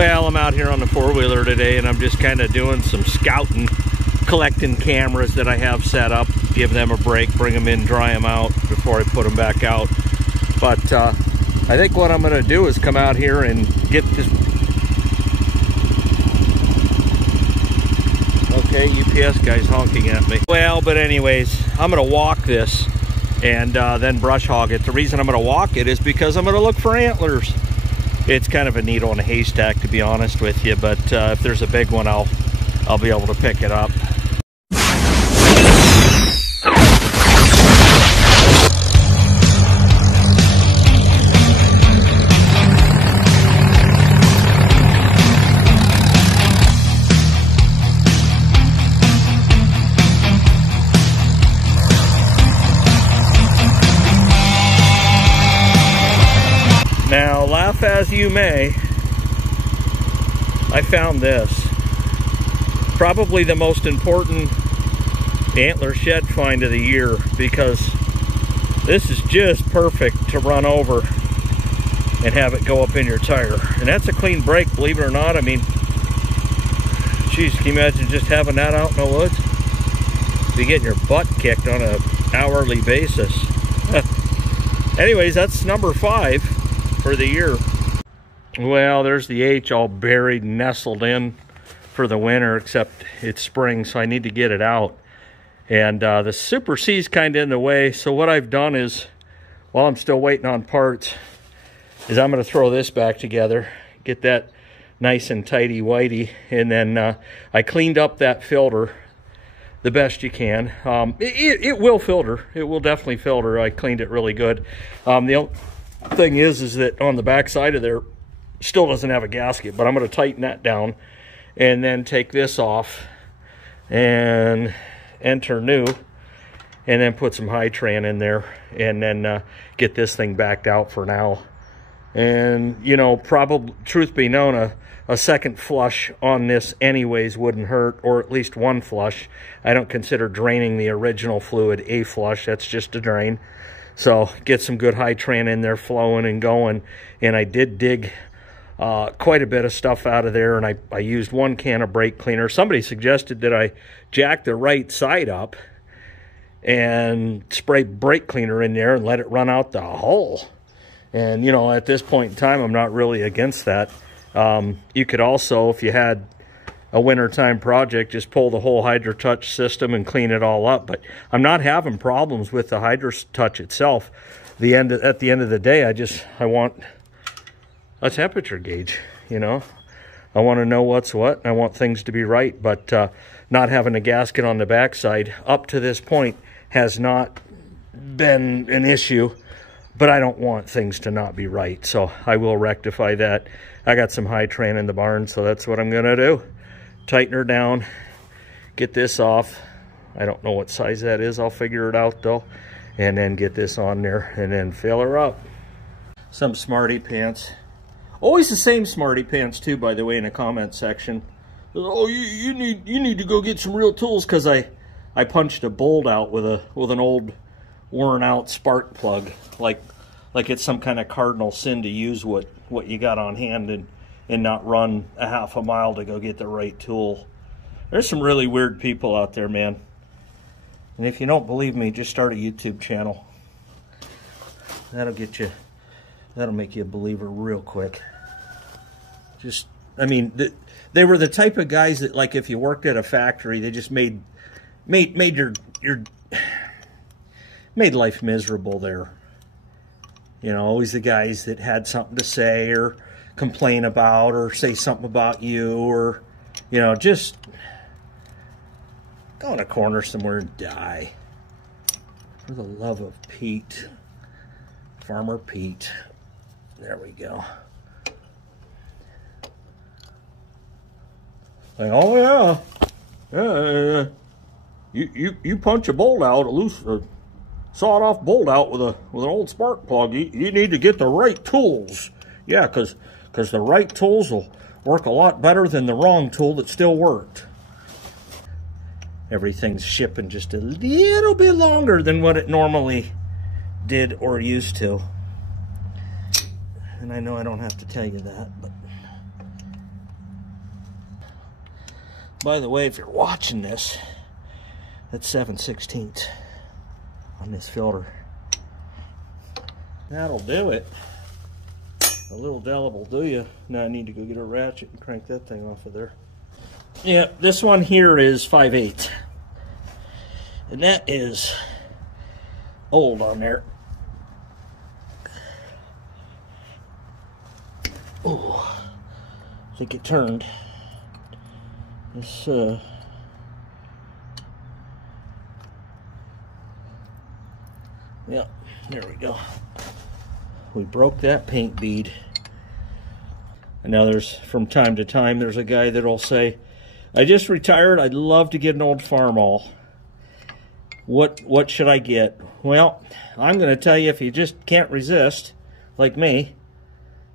Well, I'm out here on the four-wheeler today, and I'm just kind of doing some scouting, collecting cameras that I have set up, give them a break, bring them in, dry them out before I put them back out. But I think what I'm going to do is come out here and get this. Okay, UPS guy's honking at me. Well, but anyways, I'm going to walk this and then brush hog it. The reason I'm going to walk it is because I'm going to look for antlers. It's kind of a needle in a haystack, to be honest with you, but if there's a big one, I'll be able to pick it up. Now, laugh as you may, I found this. Probably the most important antler shed find of the year, because this is just perfect to run over and have it go up in your tire. And that's a clean brake, believe it or not. I mean, geez, can you imagine just having that out in the woods? Be getting your butt kicked on an hourly basis. Anyways, that's number 5 for the year. Well, there's the H all buried, nestled in for the winter, except it's spring, so I need to get it out. And the Super C's kind of in the way, so what I've done is, while I'm still waiting on parts, is I'm going to throw this back together, get that nice and tighty-whitey, and then I cleaned up that filter the best you can. It will filter. It will definitely filter. I cleaned it really good. The thing is that on the back side of there still doesn't have a gasket, but I'm going to tighten that down and then take this off and enter new, and then put some Hy-Tran in there, and then get this thing backed out for now. And you know, probably, truth be known, a second flush on this anyways wouldn't hurt, or at least one flush. I don't consider draining the original fluid a flush. That's just a drain. So get some good Hy-Tran in there flowing and going. And I did dig quite a bit of stuff out of there, and I used 1 can of brake cleaner. Somebody suggested that I jack the right side up and spray brake cleaner in there and let it run out the hole. And you know, at this point in time, I'm not really against that. You could also, if you had a wintertime project, just pull the whole HydroTouch system and clean it all up. But I'm not having problems with the HydroTouch itself. At the end of the day, I want a temperature gauge, you know. I want to know what's what, and I want things to be right. But not having a gasket on the backside up to this point has not been an issue. But I don't want things to not be right, so I will rectify that. I got some Hy-Tran in the barn, so that's what I'm going to do. Tighten her down, get this off. I don't know what size that is. I'll figure it out, though. And then get this on there, and then fill her up. Some Smarty Pants. Always the same Smarty Pants, too, by the way, in the comment section. Oh, you need to go get some real tools, because I punched a bolt out with an old worn out spark plug, like it's some kind of cardinal sin to use what you got on hand and not run a half a mile to go get the right tool. There's some really weird people out there, man. And if you don't believe me, just start a YouTube channel. That'll make you a believer real quick. I mean, they were the type of guys that, like, if you worked at a factory, they just made life miserable there. You know, always the guys that had something to say or complain about or say something about you, or, you know, just go in a corner somewhere and die. For the love of Pete. Farmer Pete. There we go. Like, oh yeah. You punch a bolt out, a sawed-off bolt out with an old spark plug. You need to get the right tools. Yeah, because the right tools will work a lot better than the wrong tool that still worked. Everything's shipping just a little bit longer than what it normally did or used to. And I know I don't have to tell you that, but By the way, if you're watching this, that's 7/16 on this filter. That'll do it. A little dab will do you. Now I need to go get a ratchet and crank that thing off of there. Yeah, this one here is 5/8. And that is old on there. Oh, I think it turned. This, yeah, there we go. We broke that paint bead. And now there's, from time to time, there's a guy that'll say, I just retired, I'd love to get an old Farmall. What should I get? Well, I'm going to tell you, if you just can't resist, like me,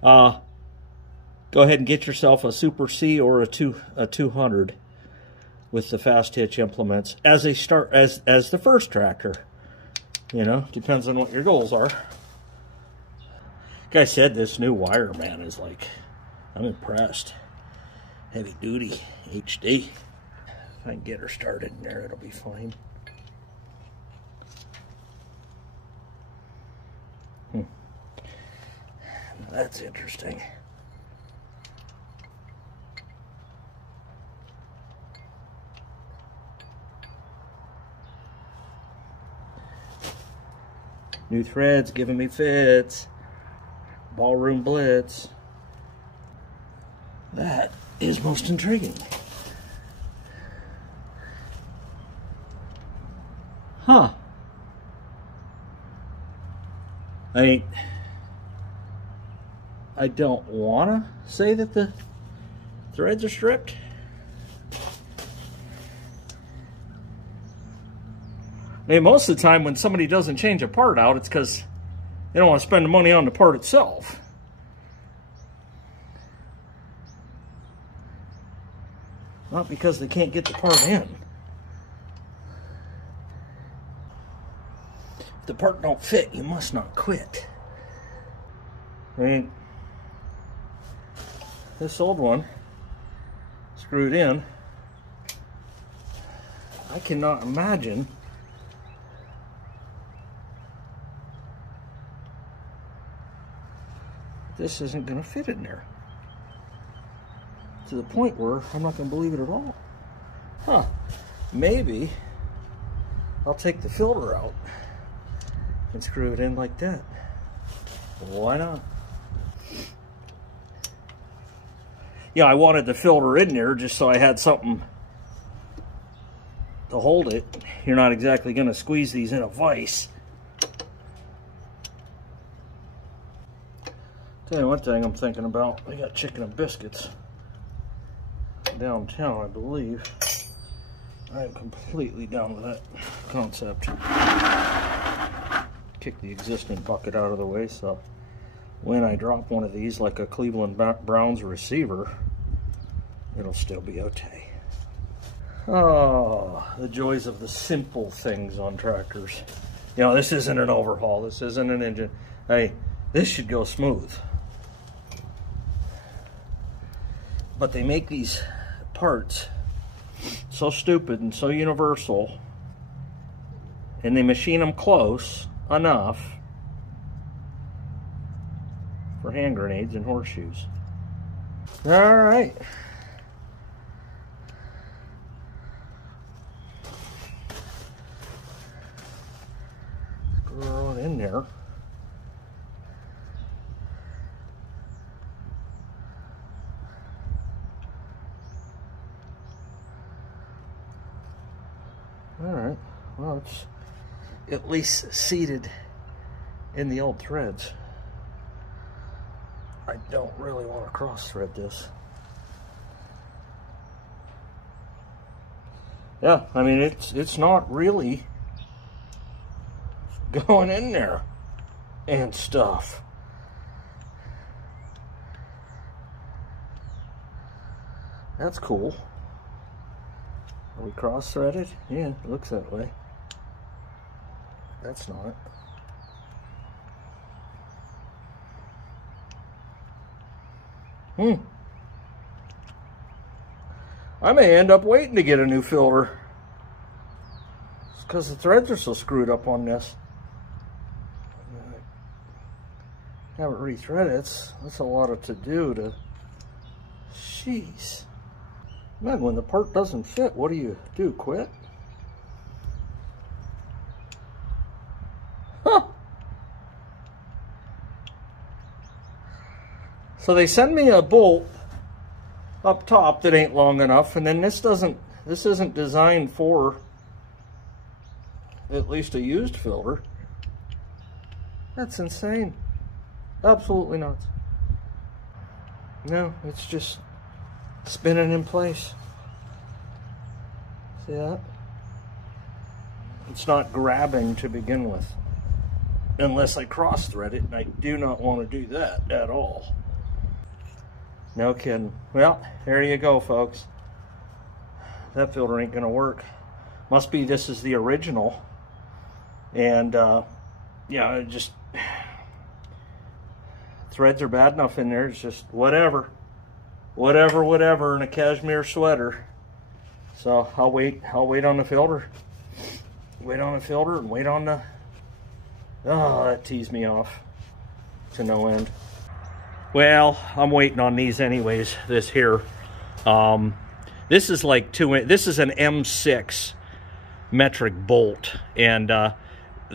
go ahead and get yourself a Super C or a 200 with the fast hitch implements as the first tractor. You know, depends on what your goals are. Like I said, this new wire, man, is like, I'm impressed. Heavy duty HD. If I can get her started in there, it'll be fine. That's interesting. New threads giving me fits. Ballroom blitz. That is most intriguing. Huh. I don't want to say that the threads are stripped. I mean, most of the time when somebody doesn't change a part out, it's because they don't want to spend the money on the part itself. Not because they can't get the part in. If the part don't fit, you must not quit. I mean, this old one, screwed in, I cannot imagine this isn't going to fit in there. To the point where I'm not going to believe it at all. Huh. Maybe I'll take the filter out and screw it in like that. Why not? Yeah, I wanted the filter in there just so I had something to hold it. You're not exactly going to squeeze these in a vise. Tell you one thing I'm thinking about. They got chicken and biscuits downtown, I believe. I'm completely down with that concept. Kick the existing bucket out of the way so when I drop one of these like a Cleveland Browns receiver, it'll still be okay. Oh, the joys of the simple things on tractors. You know, this isn't an overhaul. This isn't an engine. Hey, this should go smooth. But they make these parts so stupid and so universal, and they machine them close enough for hand grenades and horseshoes. All right. Screw it in there. All right, well, it's at least seated in the old threads. I don't really want to cross thread this. Yeah, I mean, it's not really going in there and stuff. That's cool. Are we cross-threaded? Yeah, it looks that way. That's not. I may end up waiting to get a new filter. It's because the threads are so screwed up on this. Have it rethreaded. That's a lot of to do to. Jeez. Man, when the part doesn't fit, what do? Quit? Huh. So they send me a bolt up top that ain't long enough, and then this isn't designed for at least a used filter. That's insane. Absolutely nuts. No, it's just spinning in place. See that? It's not grabbing to begin with. Unless I cross thread it, and I do not want to do that at all. No kidding. Well, there you go, folks. That filter ain't gonna work. Must be this is the original. And yeah, it just threads are bad enough in there. It's just whatever in a cashmere sweater. So I'll wait on the filter. Wait on the filter and wait on the. Oh, that teased me off to no end. Well, I'm waiting on these anyways. This here, this is like this is an M6 metric bolt, and the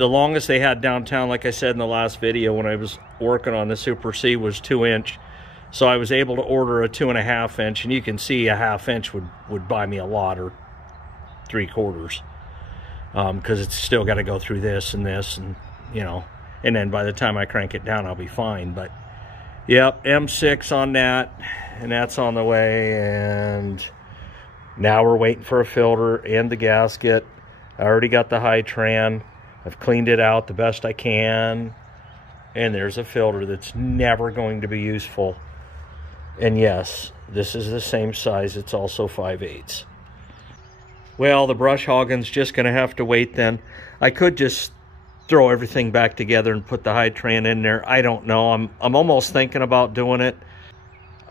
longest they had downtown, like I said in the last video when I was working on the Super C, was 2 inch. So I was able to order a 2.5 inch, and you can see a 1/2 inch would buy me a lot, or 3/4, because it's still got to go through this, and you know, and then by the time I crank it down, I'll be fine. But yep, M6 on that, and that's on the way. And now we're waiting for a filter and the gasket. I already got the Hytran. I've cleaned it out the best I can, and there's a filter that's never going to be useful. And yes, this is the same size. It's also 5/8. Well, the brush hogging's just going to have to wait then. I could just throw everything back together and put the Hytran in there. I don't know. I'm almost thinking about doing it.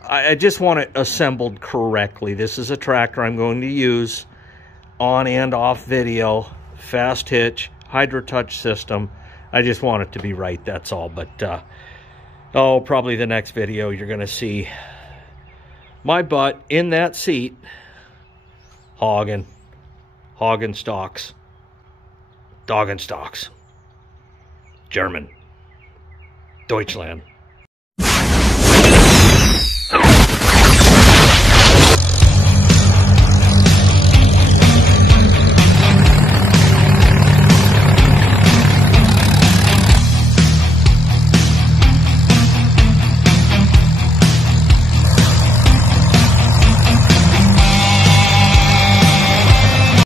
I just want it assembled correctly. This is a tractor I'm going to use on and off video, fast hitch, Hydro Touch system. I just want it to be right, that's all. But oh, probably the next video you're gonna see my butt in that seat hogging stocks, dogging stocks, German, Deutschland.